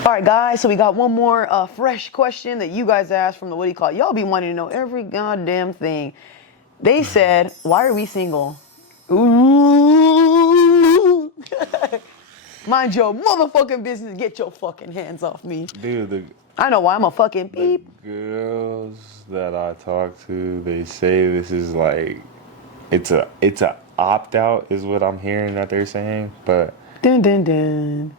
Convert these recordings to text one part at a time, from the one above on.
All right, guys, so we got one more fresh question that you guys asked from the What Do You Call It? Y'all be wanting to know every goddamn thing. They said, why are we single? Ooh. Mind your motherfucking business. Get your fucking hands off me. Dude, I know why I'm a fucking beep. the girls that I talk to, they say this is like, it's a opt out is what I'm hearing that they're saying, but Dun dun dun.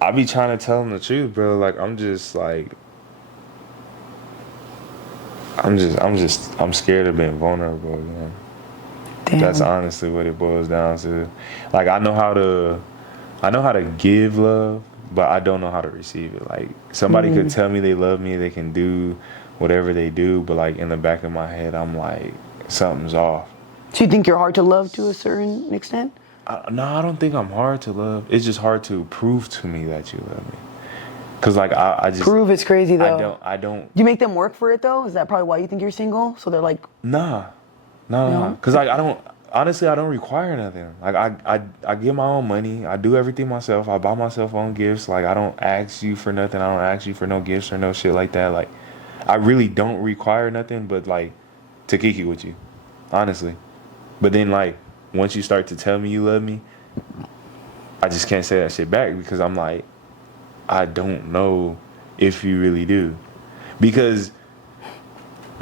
I be trying to tell them the truth, bro. Like I'm just like, I'm scared of being vulnerable again. Damn. That's honestly what it boils down to. Like I know how to give love, but I don't know how to receive it. Like somebody could tell me they love me, they can do whatever they do, but like in the back of my head, I'm like something's off. So you think you're hard to love to a certain extent? No, I don't think I'm hard to love. It's just hard to prove to me that you love me. Cause like I just Prove it's crazy though. I don't. Do you make them work for it though? Is that probably why you think you're single? So they're like, No. Cause like I don't require nothing. Like I get my own money. I do everything myself. I buy myself own gifts. Like I don't ask you for nothing. I don't ask you for no gifts or no shit like that. Like I really don't require nothing but like to kick it with you, honestly. But then like once you start to tell me you love me, I just can't say that shit back because I'm like, I don't know if you really do. Because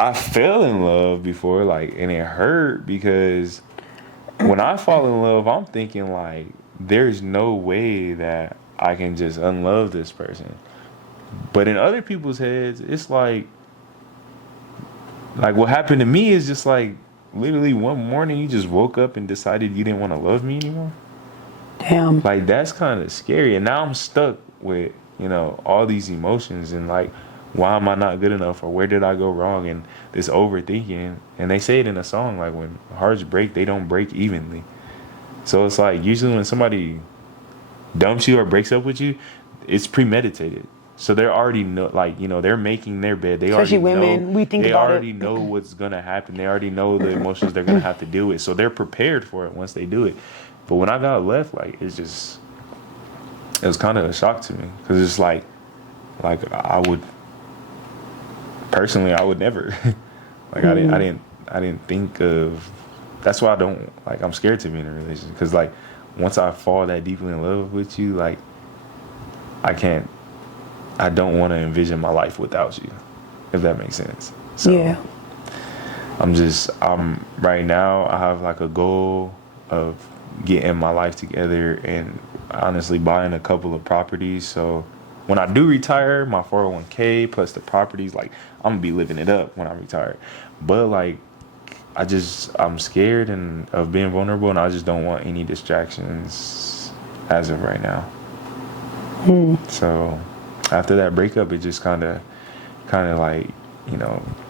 I fell in love before, like, and it hurt because when I fall in love, I'm thinking like, there's no way that I can just unlove this person. But in other people's heads, it's like what happened to me is just like, literally one morning you just woke up and decided you didn't want to love me anymore. damn. Like that's kind of scary. And now I'm stuck with, all these emotions and like, why am I not good enough or where did I go wrong and this overthinking. And they say it in a song, like when hearts break, they don't break evenly. So it's like usually when somebody dumps you or breaks up with you, it's premeditated. So they're already know, like, they're making their bed. They Especially already women, know, we think they about already it. know what's gonna happen. They already know the emotions they're gonna have to deal with. So they're prepared for it once they do it. But when I got left, like it was kind of a shock to me because it's like I would personally, I would never like I didn't think of. That's why I don't like. I'm scared to be in a relationship because like once I fall that deeply in love with you, like I can't. I don't want to envision my life without you, if that makes sense. So Yeah. I'm right now, I have like a goal of getting my life together and honestly buying a couple of properties. So when I do retire, my 401k plus the properties, like I'm gonna be living it up when I retire. But like, I'm scared and of being vulnerable and I just don't want any distractions as of right now. So after that breakup, it just kind of like,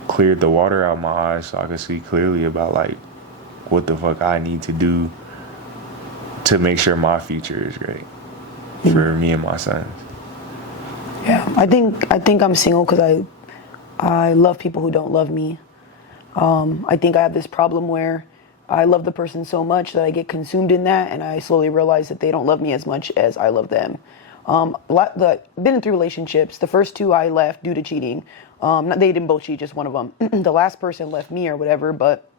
cleared the water out my eyes so I could see clearly about like what the fuck I need to do to make sure my future is great for me and my sons. Yeah, I think I'm single because I love people who don't love me. I think I have this problem where I love the person so much that I get consumed in that, and I slowly realize that they don't love me as much as I love them. Been through relationships. The first two I left due to cheating. They didn't both cheat, just one of them. The last person left me or whatever, but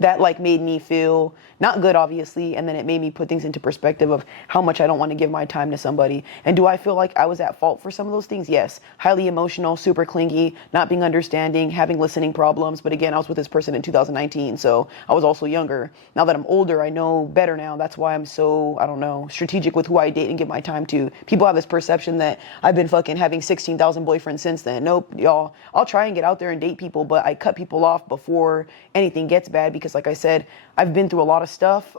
that like made me feel not good, obviously, and then it made me put things into perspective of how much I don't want to give my time to somebody. And do I feel like I was at fault for some of those things? Yes. Highly emotional, super clingy, not being understanding, having listening problems. But again, I was with this person in 2019, so I was also younger. Now that I'm older, I know better now. That's why I'm so, I don't know, strategic with who I date and give my time to. People have this perception that I've been fucking having 16,000 boyfriends since then. Nope, y'all. I'll try and get out there and date people, but I cut people off before anything gets bad because, like I said, I've been through a lot of stuff,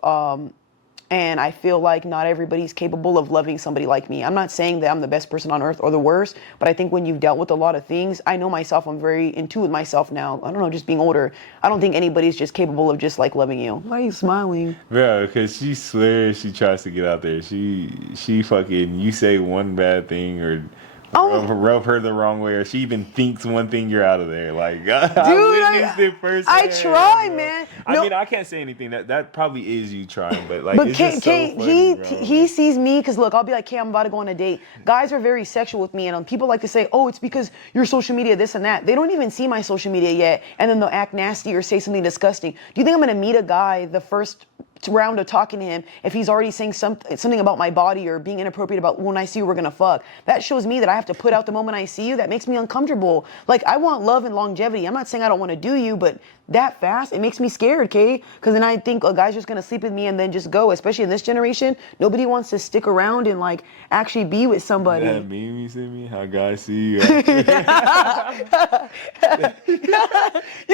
and I feel like not everybody's capable of loving somebody like me. I'm not saying that I'm the best person on earth or the worst, but I think when you've dealt with a lot of things, I know myself, I'm very in tune with myself now. I don't know, just being older. I don't think anybody's just capable of just like loving you. Why are you smiling? Yeah, because she swears she tries to get out there. She fucking, you say one bad thing or rub her the wrong way, or she even thinks one thing, you're out of there. Like, I Dude, witnessed it firsthand. I try, bro. man. I No. mean, I can't say anything. That probably is you trying, but like, But it's just so funny, bro. he sees me because look, I'll be like, "Okay, I'm about to go on a date." Guys are very sexual with me, and people like to say, "Oh, it's because your social media, this and that." They don't even see my social media yet, and then they'll act nasty or say something disgusting. Do you think I'm gonna meet a guy the first round of talking to him if he's already saying something about my body or being inappropriate about when I see you we're gonna fuck? That shows me that I have to put out the moment I see you. That makes me uncomfortable. Like, I want love and longevity. I'm not saying I don't want to do you, but that fast, it makes me scared, okay? Because then I think a guy's just gonna sleep with me and then just go. Especially in this generation, nobody wants to stick around and like actually be with somebody. That meme you sent me, how guys see you. You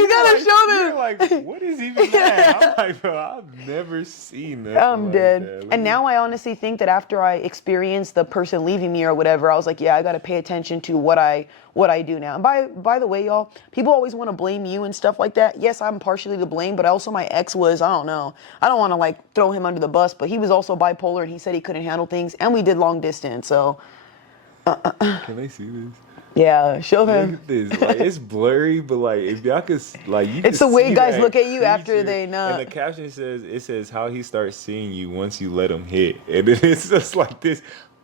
gotta show them. You're like, what is even that? I'm like, bro, I've never seen that. I'm dead. And now I honestly think that after I experienced the person leaving me or whatever, I was like, yeah, I got to pay attention to what I do now. And by the way, y'all, people always want to blame you and stuff like that. Yes, I'm partially to blame, but also my ex was, I don't know. I don't want to like throw him under the bus, but he was also bipolar and he said he couldn't handle things, and we did long distance. So Can they see this? yeah, show Look him. at this. Like, it's blurry, but like, if y'all could, like, you It's can the way see guys that look at you after creature. they nut. And the caption says how he starts seeing you once you let him hit. And then it's just like this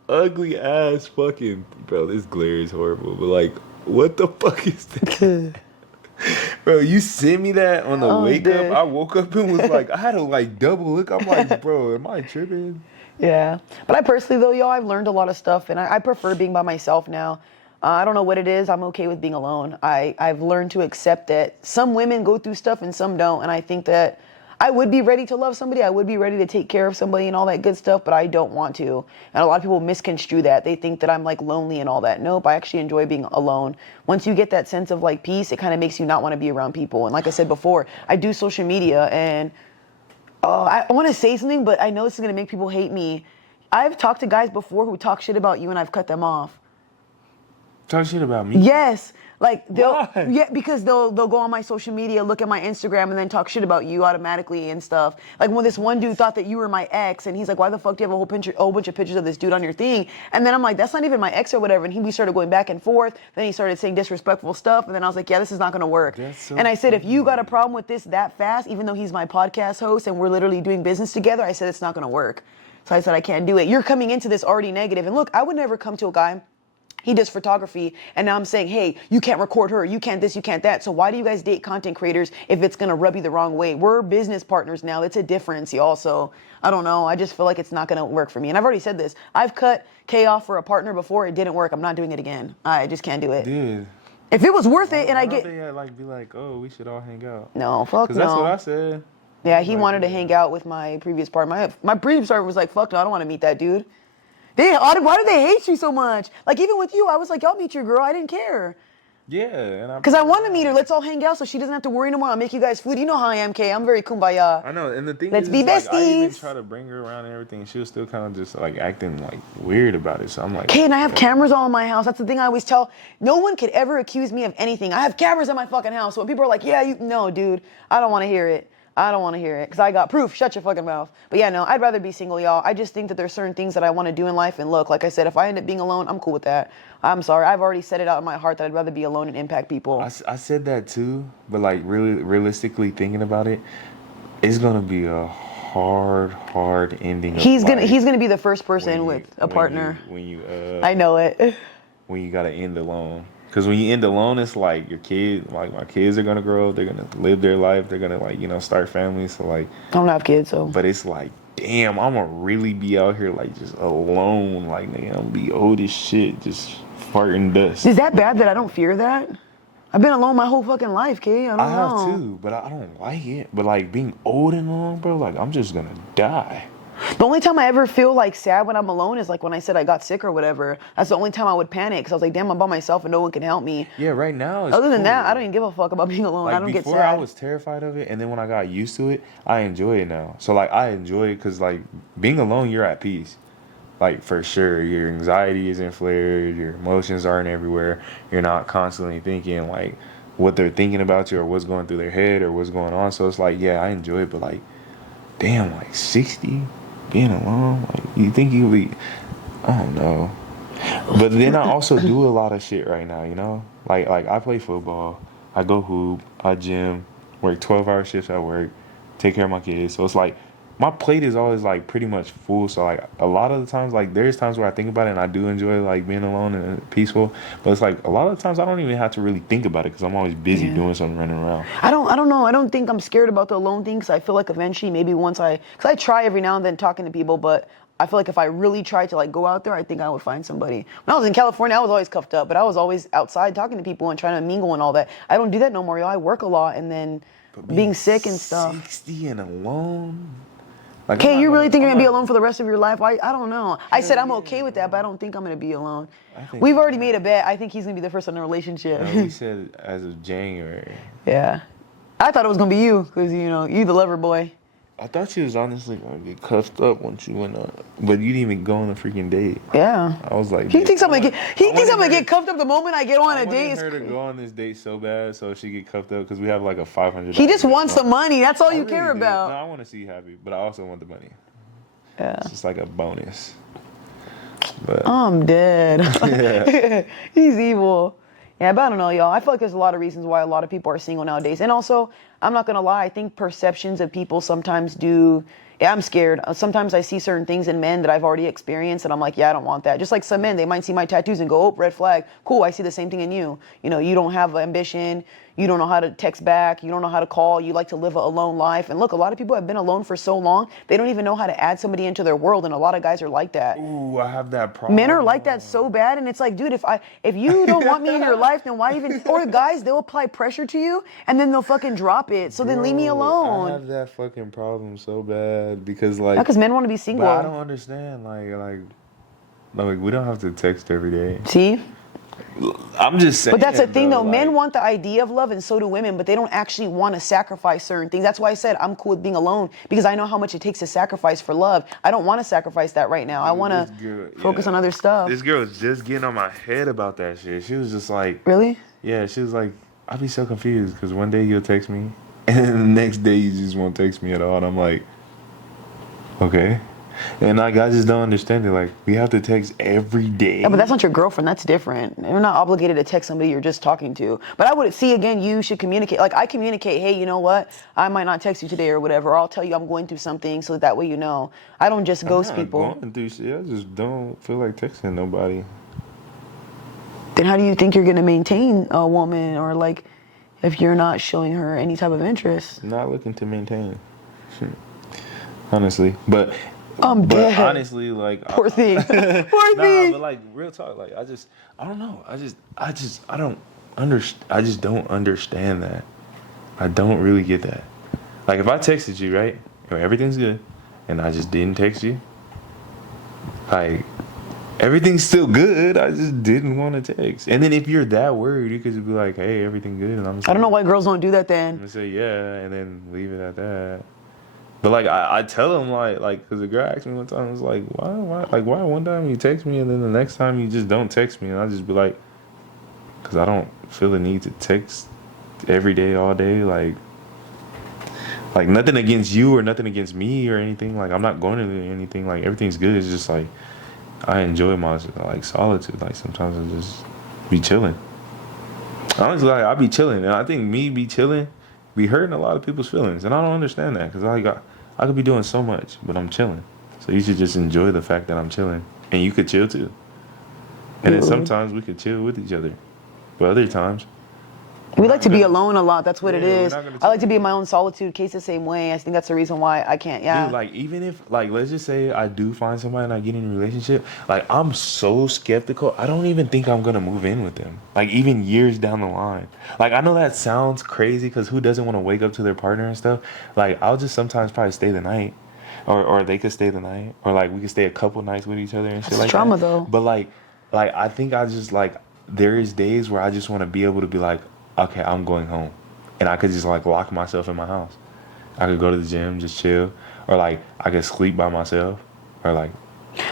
ugly ass fucking, bro, this glare is horrible. But like, what the fuck is that? Bro, you sent me that on the wake dead. up. I woke up and was like, I had to like double look. I'm like, bro, am I tripping? Yeah. But I personally, though, y'all, I've learned a lot of stuff, and I prefer being by myself now. I don't know what it is. I'm okay with being alone. I've learned to accept that some women go through stuff and some don't, and I think that I would be ready to love somebody. I would be ready to take care of somebody and all that good stuff, but I don't want to. And a lot of people misconstrue that. They think that I'm like lonely and all that. Nope, I actually enjoy being alone. Once you get that sense of like peace, it kind of makes you not want to be around people. And like I said before, I do social media, and I want to say something, but I know this is going to make people hate me. I've talked to guys before who talk shit about you, and I've cut them off. Talk shit about me. Yes. Like Why? because they'll go on my social media, look at my Instagram, and then talk shit about you automatically and stuff. Like when this one dude thought that you were my ex, and he's like, "Why the fuck do you have a whole bunch of pictures of this dude on your thing?" And then I'm like, "That's not even my ex or whatever." And we started going back and forth. Then he started saying disrespectful stuff, and then I was like, "Yeah, this is not gonna work." That's so and I said, "If you got a problem with this that fast, even though he's my podcast host and we're literally doing business together," I said it's not gonna work. So I said I can't do it. You're coming into this already negative. And look, I would never come to a guy. He does photography, and now I'm saying, hey, you can't record her, you can't this, you can't that. So why do you guys date content creators if it's gonna rub you the wrong way? We're business partners now. It's a difference, y'all. So I don't know. I just feel like it's not gonna work for me. And I've already said this. I've cut K off for a partner before. It didn't work. I'm not doing it again. I just can't do it. Dude. If it was worth it, and Why I don't get they like be like, oh, we should all hang out? no, fuck no. Because that's what I said. Yeah, he Like, wanted to hang out with my previous partner. My previous partner was like, fuck no, I don't want to meet that dude. Why do they hate you so much? Like, even with you, I was like, y'all meet your girl. I didn't care. Yeah. And Because I want to meet her. Let's all hang out so she doesn't have to worry no more. I'll make you guys food. You know how I am, Kay. I'm very kumbaya. I know, and the thing Let's is, be like, I even besties. try to bring her around and everything, and she was still kind of just like acting like weird about it. So I'm like, Kay, and I have cameras all in my house. That's the thing I always tell. No one could ever accuse me of anything. I have cameras in my fucking house. So when people are like, yeah, no, dude, I don't want to hear it. I don't want to hear it because I got proof. Shut your fucking mouth. But yeah, no, I'd rather be single, y'all. I just think that there's certain things that I want to do in life. And look, like I said, if I end up being alone, I'm cool with that. I'm sorry. I've already said it out in my heart that I'd rather be alone and impact people. I said that too, but like really realistically thinking about it, it's gonna be a hard ending. He's gonna be the first person with a partner. I know it. When you gotta end alone. Because when you end alone, it's like your kid, like my kids are gonna grow, they're gonna live their life, they're gonna like, start families. So like, I don't have kids, so. But it's like, damn, I'm gonna really be out here like just alone, like nigga, I'm gonna be old as shit, just farting dust. Is that bad that I don't fear that? I've been alone my whole fucking life, Kay. I don't know. I have too, but I don't like it. But like being old and alone, bro, like I'm just gonna die. The only time I ever feel like sad when I'm alone is like when I said I got sick or whatever. That's the only time I would panic because I was like, damn, I'm by myself and no one can help me. Yeah, right now it's Other than cool. that, I don't even give a fuck about being alone. Like I don't get sad. before I was terrified of it, and then when I got used to it, I enjoy it now. So like I enjoy it because like being alone, you're at peace. Like for sure, your anxiety isn't flared, your emotions aren't everywhere. You're not constantly thinking like what they're thinking about you or what's going through their head or what's going on. So it's like, yeah, I enjoy it, but like, damn, like 60, being alone, like you think you'll be, I don't know. But then I also do a lot of shit right now, you know? Like I play football, I go hoop, I gym, work 12-hour shifts at work, take care of my kids. So it's like my plate is always like pretty much full. So like a lot of the times, like there's times where I think about it and I do enjoy like being alone and peaceful. But it's like a lot of the times I don't even have to really think about it because I'm always busy doing something, running around. I don't know. I don't think I'm scared about the alone thing because I feel like eventually, maybe once because I try every now and then talking to people, but I feel like if I really tried to like go out there, I think I would find somebody. When I was in California, I was always cuffed up, but I was always outside talking to people and trying to mingle and all that. I don't do that no more, yo. I work a lot and then being sick and stuff. 60 and alone? Like, Okay, you really think you're gonna be alone for the rest of your life? I don't know. I said I'm okay with that, but I don't think I'm gonna be alone. We've already made a bet. I think he's gonna be the first in a relationship. We said as of January. Yeah. I thought it was gonna be you, because you the lover boy. I thought you was honestly gonna get cuffed up once you went on, but you didn't even go on a freaking date. Yeah. I was like, He thinks I'm gonna get cuffed up the moment I get on a date. I wanted her to go on this date so bad so she get cuffed up because we have like a $500. He just wants the money. That's all you really care do. about. No, I want to see you happy, but I also want the money. Yeah. It's just like a bonus. But I'm dead. yeah. He's evil. Yeah, but I don't know, y'all. I feel like there's a lot of reasons why a lot of people are single nowadays. And also, I'm not going to lie, I think perceptions of people sometimes do. Yeah, I'm scared. Sometimes I see certain things in men that I've already experienced, and I'm like, yeah, I don't want that. Just like some men, they might see my tattoos and go, oh, red flag. Cool, I see the same thing in you. You don't have ambition. You don't know how to text back. You don't know how to call. You like to live a alone life. And look, a lot of people have been alone for so long, they don't even know how to add somebody into their world, and a lot of guys are like that. Ooh, I have that problem. Men are like that so bad, and it's like, dude, if you don't want me in your life, then why even? Or guys, they'll apply pressure to you, and then they'll fucking drop it. So then leave me alone. I have that fucking problem so bad because like. Because men want to be single. But I don't understand. Like we don't have to text every day. See? I'm just saying. But that's the thing, though. Like, Men want the idea of love, and so do women, but they don't actually want to sacrifice certain things. That's why I said I'm cool with being alone, because I know how much it takes to sacrifice for love. I don't want to sacrifice that right now. I want to focus on other stuff. This girl was just getting on my head about that shit. She was just like, really? Yeah, she was like, I'd be so confused because one day you'll text me, and then the next day you just won't text me at all. And I'm like, okay. And like, I just don't understand it. Like, we have to text every day. Yeah, but that's not your girlfriend. That's different. You're not obligated to text somebody you're just talking to. But I would see, again, you should communicate. Like, I communicate, hey, you know what? I might not text you today or whatever. Or I'll tell you I'm going through something so that way you know. I don't just ghost people. I'm not going through shit. I just don't feel like texting nobody. Then how do you think you're going to maintain a woman, or like if you're not showing her any type of interest? Not looking to maintain. Honestly. But dead. Honestly, like poor thing. Poor thing. But like real talk, like I don't know. I just don't understand that. I don't really get that. Like if I texted you, right? Everything's good, and I just didn't text you. Like everything's still good. I just didn't want to text. And then if you're that worried, you could just be like, hey, everything good, and I'm just I don't know why girls don't do that then. I'm gonna say yeah, and then leave it at that. But like I tell them like because the girl asked me one time, I was like, why one time you text me and then the next time you just don't text me, and I just be like, because I don't feel the need to text every day all day, like nothing against you or nothing against me or anything. Like I'm not going to do anything. Like everything's good. It's just like I enjoy my like solitude. Like sometimes I just be chilling. Honestly, like I be chilling, and I think me be chilling be hurting a lot of people's feelings, and I don't understand that because I could be doing so much, but I'm chilling. So you should just enjoy the fact that I'm chilling, and you could chill too. And then sometimes we could chill with each other, but other times we like to be alone a lot. That's what it is. I like to be in my own solitude. Case the same way. I think that's the reason why I can't. Yeah. Dude, like even if like let's just say I do find somebody and I get in a relationship, like I'm so skeptical. I don't even think I'm gonna move in with them. Like even years down the line. Like I know that sounds crazy because who doesn't want to wake up to their partner and stuff. Like I'll just sometimes probably stay the night, or they could stay the night, or like we could stay a couple nights with each other and shit like trauma that. Though. But like I think I just like there is days where I just want to be able to be like, okay, I'm going home. And I could just like lock myself in my house. I could go to the gym, just chill. Or like I could sleep by myself. Or like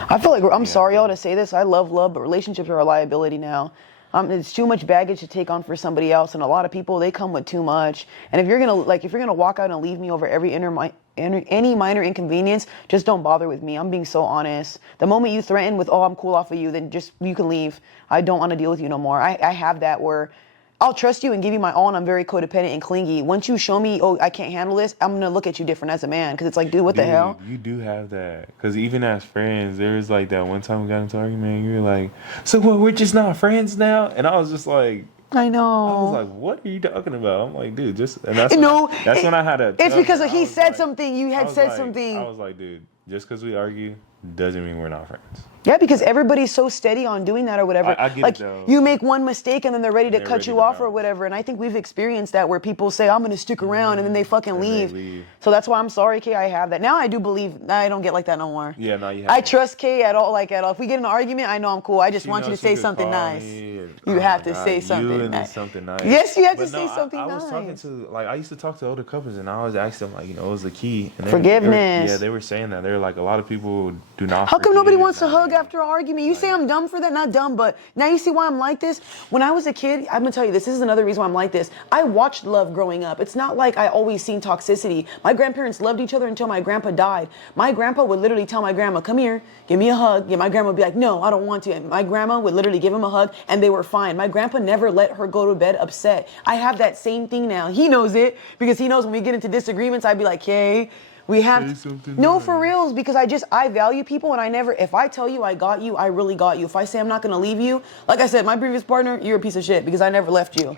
I feel like I'm sorry y'all to say this. I love, but relationships are a liability now. It's too much baggage to take on for somebody else, and a lot of people, they come with too much. And if you're gonna walk out and leave me over any minor inconvenience, just don't bother with me. I'm being so honest. The moment you threaten with, oh, I'm cool off of you, then just, you can leave. I don't want to deal with you no more. I have that where I'll trust you and give you my all, and I'm very codependent and clingy. Once you show me, oh, I can't handle this, I'm gonna look at you different as a man, because it's like, dude, what the hell? You do have that, because even as friends, there was like that one time we got into an argument, and you were like, so what, we're just not friends now? And I was just like, I know. I was like, what are you talking about? I'm like, dude, just, and that's when I had to it's because her. he said something, you had said something. I was like, dude, just because we argue doesn't mean we're not friends. Yeah, because everybody's so steady on doing that or whatever. I get like, it, though. you make one mistake and then they're ready to cut ready you to off or bounce. whatever. And I think we've experienced that where people say, I'm going to stick around, and then they fucking leave. So that's why I'm sorry, Kay, I have that. Now I do believe, I don't get like that no more. Yeah, no, you have I trust Kay at all. If we get in an argument, I know I'm cool. I just want you to say something nice. You have to say something nice. Yes, you have to say something nice. I was talking to, I used to talk to older couples, and I always asked them, it was the key. And Forgiveness. They were saying that. They were like, a lot of people do not How come nobody wants to nowadays. hug after an argument? You say I'm dumb for that? Not dumb, but now you see why I'm like this? When I was a kid, I'm going to tell you this is another reason why I'm like this. I watched love growing up. It's not like I always seen toxicity. My grandparents loved each other until my grandpa died. My grandpa would literally tell my grandma, come here, give me a hug. Yeah, my grandma would be like, no, I don't want to. And my grandma would literally give him a hug, and they were fine. My grandpa never let her go to bed upset. I have that same thing now. He knows it, because he knows when we get into disagreements, I'd be like, hey, we have no, for reals, because I value people, and if I tell you I got you, I really got you. If I say I'm not going to leave you, like I said, my previous partner, you're a piece of shit because I never left you.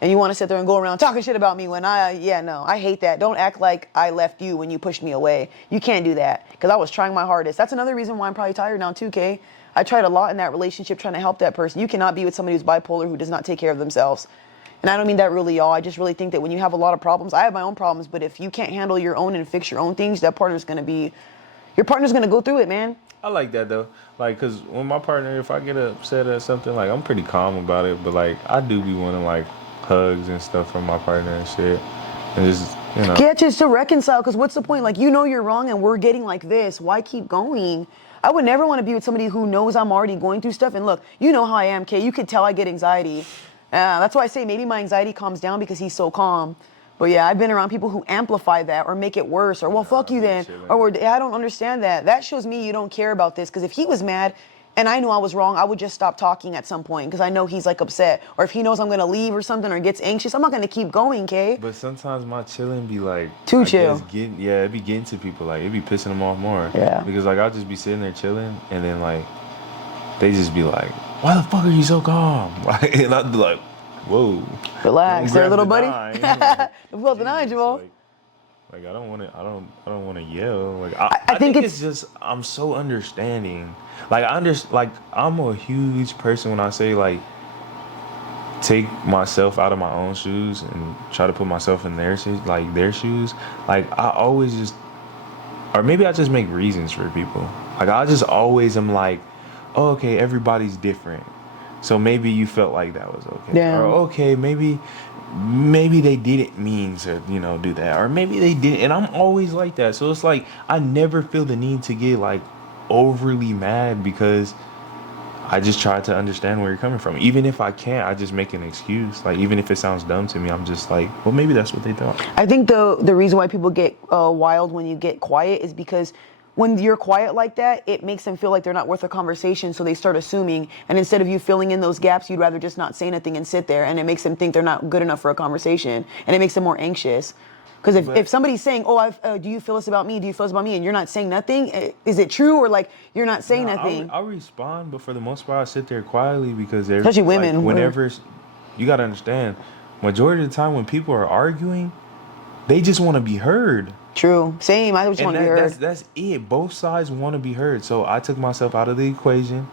And you want to sit there and go around talking shit about me when I hate that. Don't act like I left you when you pushed me away. You can't do that, because I was trying my hardest. That's another reason why I'm probably tired now too, Kay. I tried a lot in that relationship trying to help that person. You cannot be with somebody who's bipolar who does not take care of themselves. And I don't mean that really, y'all. I just really think that when you have a lot of problems, I have my own problems, but if you can't handle your own and fix your own things, your partner's going to go through it, man. I like that, though. Because when my partner, if I get upset at something, I'm pretty calm about it. But, I do be wanting, hugs and stuff from my partner and shit. And just, Yeah, just to reconcile, because what's the point? You're wrong and we're getting like this. Why keep going? I would never want to be with somebody who knows I'm already going through stuff. And look, you know how I am, Kay. You could tell I get anxiety. That's why I say maybe my anxiety calms down because he's so calm. But yeah, I've been around people who amplify that or make it worse, or well, fuck you then. Or I don't understand that. That shows me you don't care about this, because if he was mad and I knew I was wrong, I would just stop talking at some point, because I know he's upset. Or if he knows I'm going to leave or something, or gets anxious, I'm not going to keep going, Kay. But sometimes my chilling be too chill. It be getting to people. It be pissing them off more. Yeah. Because I'll just be sitting there chilling, and then they just be like, why the fuck are you so calm? And I'd be like, whoa, relax there, little buddy. Well, the nine, Jamal. I don't want to yell. I think it's just, I'm so understanding. I'm a huge person when I say take myself out of my own shoes and try to put myself in their shoes. I always just, or maybe I just make reasons for people. I just always am oh, okay, everybody's different. So maybe you felt like that was okay. Yeah. Or okay, maybe they didn't mean to, do that. Or maybe they didn't. And I'm always like that. So it's I never feel the need to get overly mad, because I just try to understand where you're coming from. Even if I can't, I just make an excuse. Even if it sounds dumb to me, I'm just well, maybe that's what they thought. I think the reason why people get wild when you get quiet is because when you're quiet like that, it makes them feel like they're not worth a conversation, so they start assuming. And instead of you filling in those gaps, you'd rather just not say anything and sit there, and it makes them think they're not good enough for a conversation, and it makes them more anxious. Because if somebody's saying, oh, do you feel this about me? Do you feel this about me? And you're not saying nothing, is it true? Or you're not saying nothing? I'll respond, but for the most part, I sit there quietly, because they're, especially women. Whenever, you got to understand, majority of the time when people are arguing, they just want to be heard. True. Same. I just want to be heard. That's it. Both sides want to be heard. So I took myself out of the equation,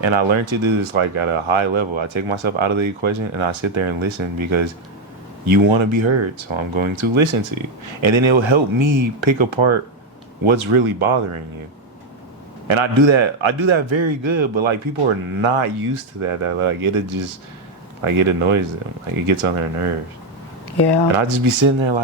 and I learned to do this at a high level. I take myself out of the equation, and I sit there and listen, because you want to be heard. So I'm going to listen to you. And then it will help me pick apart what's really bothering you. And I do that very good, but people are not used to that. It'll just it annoys them. It gets on their nerves. Yeah. And I just be sitting there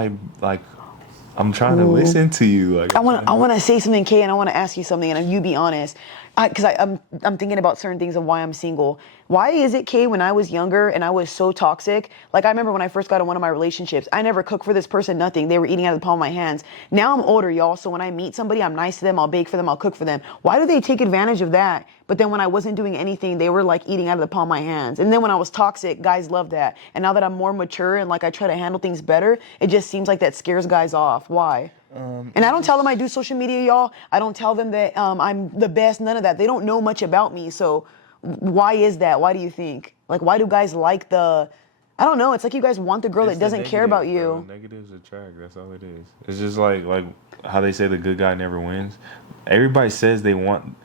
I'm trying to listen to you. I want to say something, Kay, and I want to ask you something, and you be honest, because I'm thinking about certain things of why I'm single. Why is it, Kay, when I was younger and I was so toxic, like I remember when I first got in one of my relationships, I never cooked for this person, nothing. They were eating out of the palm of my hands. Now I'm older, y'all, so when I meet somebody, I'm nice to them, I'll bake for them, I'll cook for them. Why do they take advantage of that? But then when I wasn't doing anything, they were like eating out of the palm of my hands. And then when I was toxic, guys love that. And now that I'm more mature and like I try to handle things better, it just seems like that scares guys off. Why? And I don't tell them I do social media, y'all. I don't tell them that I'm the best, none of that. They don't know much about me, so why is that? Why do you think? Like, why do guys like I don't know. It's like you guys want the girl that doesn't care about you. Bro. Negatives attract. That's all it is. It's just like how they say the good guy never wins. Everybody says they want.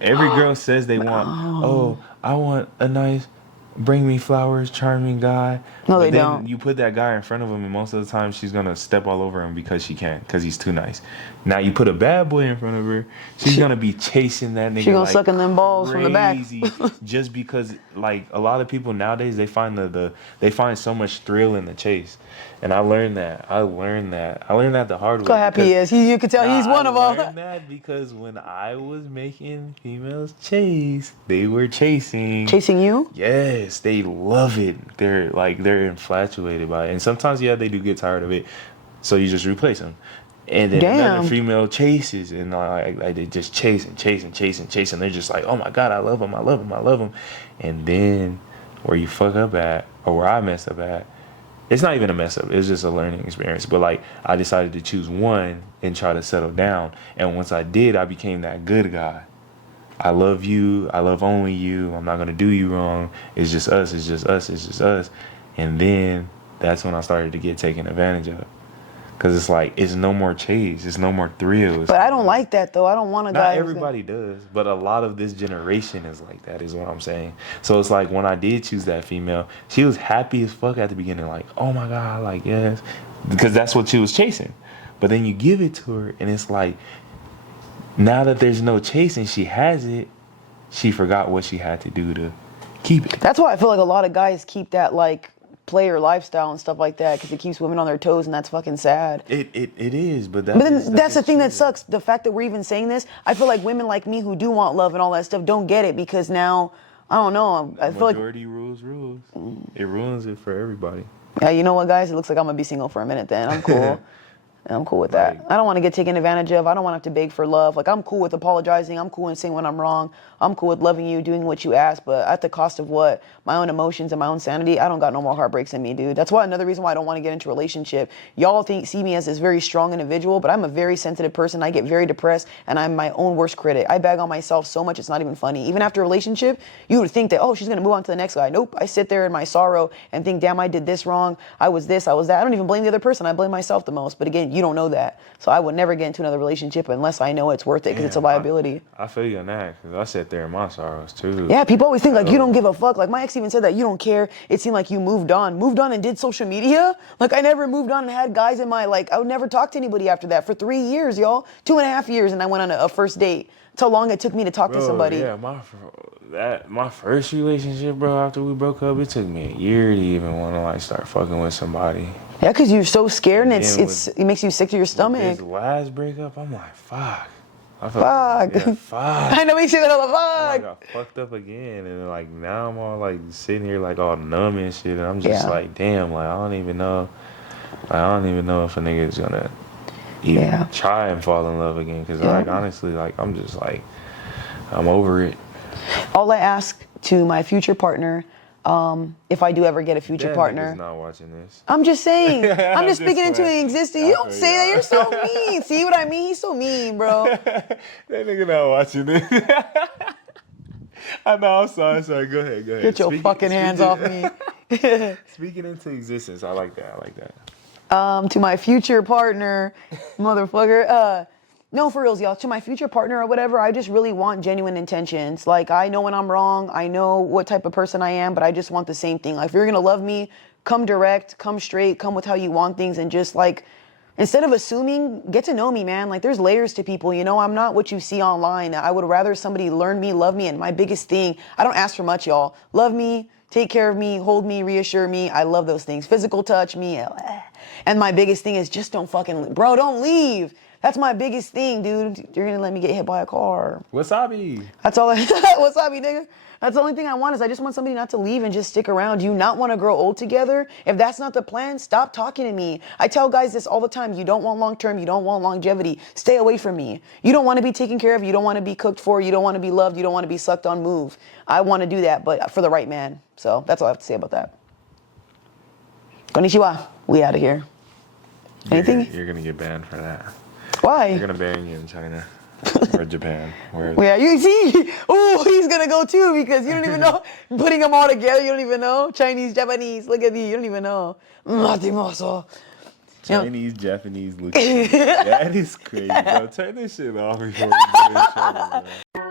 Every girl says they want. Oh, I want a nice, bring me flowers, charming guy. No, but they then don't. You put that guy in front of him, and most of the time she's gonna step all over him because she can, because he's too nice. Now you put a bad boy in front of her, she's gonna be chasing that nigga. She gonna like suck in them balls from the back. Just because, like, a lot of people nowadays, they find they find so much thrill in the chase, and I learned that. I learned that the hard way. Look how happy he is. You can tell he's one of them. I learned that because when I was making females chase, they were chasing. Chasing you? Yes, they love it. They're infatuated by it, and sometimes they do get tired of it, so you just replace them. And then another female chases, and like they just chase. They're just like, oh my god, I love him. And then where you fuck up at, or where I messed up at, it's not even a mess up. It's just a learning experience. But like, I decided to choose one and try to settle down. And once I did, I became that good guy. I love you. I love only you. I'm not gonna do you wrong. It's just us. It's just us. It's just us. And then that's when I started to get taken advantage of. Because it's like, it's no more chase. It's no more thrill. But I don't like that, though. I don't want a guy. Not everybody does, but a lot of this generation is like that, is what I'm saying. So it's like, when I did choose that female, she was happy as fuck at the beginning. Like, oh my God, like, yes. Because that's what she was chasing. But then you give it to her, and it's like, now that there's no chasing, she has it. She forgot what she had to do to keep it. That's why I feel like a lot of guys keep that, like, player lifestyle and stuff like that, because it keeps women on their toes, and that's fucking sad. It is, but then that's the thing that sucks. The fact that we're even saying this, I feel like women like me who do want love and all that stuff don't get it, because now, I don't know, I feel like majority rules. It ruins it for everybody. Yeah, you know what, guys? It looks like I'm gonna be single for a minute then. I'm cool. I'm cool with that. Right. I don't want to get taken advantage of. I don't want to have to beg for love. Like, I'm cool with apologizing. I'm cool with saying when I'm wrong. I'm cool with loving you, doing what you ask, but at the cost of what? My own emotions and my own sanity. I don't got no more heartbreaks in me, dude. That's why another reason why I don't want to get into a relationship. Y'all see me as this very strong individual, but I'm a very sensitive person. I get very depressed, and I'm my own worst critic. I bag on myself so much, it's not even funny. Even after a relationship, you would think that, oh, she's going to move on to the next guy. Nope. I sit there in my sorrow and think, damn, I did this wrong. I was this, I was that. I don't even blame the other person. I blame myself the most. But again, you don't know that. So I would never get into another relationship unless I know it's worth it, because it's a liability. I feel you on that, because I sit there in my sorrows too. Yeah, people always think like you don't give a fuck. Like, my ex even said that, you don't care. It seemed like you moved on and did social media. Like, I never moved on and had guys in my, like, I would never talk to anybody after that for 3 years, y'all. 2.5 years, and I went on a first date. That's how long it took me to talk to somebody. Yeah, my first relationship, bro, after we broke up, it took me a year to even want to like start fucking with somebody. Yeah, because you're so scared, and it makes you sick to your stomach. This last breakup, I'm like, fuck. Fuck. I know we say that all the fuck. I got fucked up again, and like now I'm all like sitting here like all numb and shit, and I'm just like, damn, like I don't even know if a nigga is gonna even try and fall in love again, because like honestly, like I'm just like, I'm over it. All I ask to my future partner, if I do ever get a future partner. Nigga's not watching this. I'm just saying. I'm just speaking into existence. You don't say that. You're so mean. See what I mean? He's so mean, bro. That nigga not watching this. I know. I'm sorry. Go ahead. Get your fucking hands off me. Speaking into existence. I like that. To my future partner, motherfucker. No, for reals, y'all. To my future partner or whatever, I just really want genuine intentions. Like, I know when I'm wrong. I know what type of person I am, but I just want the same thing. Like, if you're going to love me, come direct, come straight, come with how you want things, and just, like, instead of assuming, get to know me, man. Like, there's layers to people, you know? I'm not what you see online. I would rather somebody learn me, love me, and my biggest thing, I don't ask for much, y'all. Love me, take care of me, hold me, reassure me. I love those things. Physical touch me. And my biggest thing is just don't fucking, bro, don't leave. That's my biggest thing, dude. You're gonna let me get hit by a car. Wasabi. That's all. What's up, you nigga? That's the only thing I want is I just want somebody not to leave and just stick around. Do you not want to grow old together? If that's not the plan, stop talking to me. I tell guys this all the time. You don't want long term. You don't want longevity. Stay away from me. You don't want to be taken care of. You don't want to be cooked for. You don't want to be loved. You don't want to be sucked on. Move. I want to do that, but for the right man. So that's all I have to say about that. Konnichiwa. We out of here. Anything? You're gonna get banned for that. Why? They're gonna ban you in China or Japan. Yeah, you see, oh, he's gonna go too because you don't even know. Putting them all together, you don't even know. Chinese, Japanese, look at me, you don't even know. Chinese, Japanese, look. That is crazy, bro. Turn this shit off before we do this show, bro.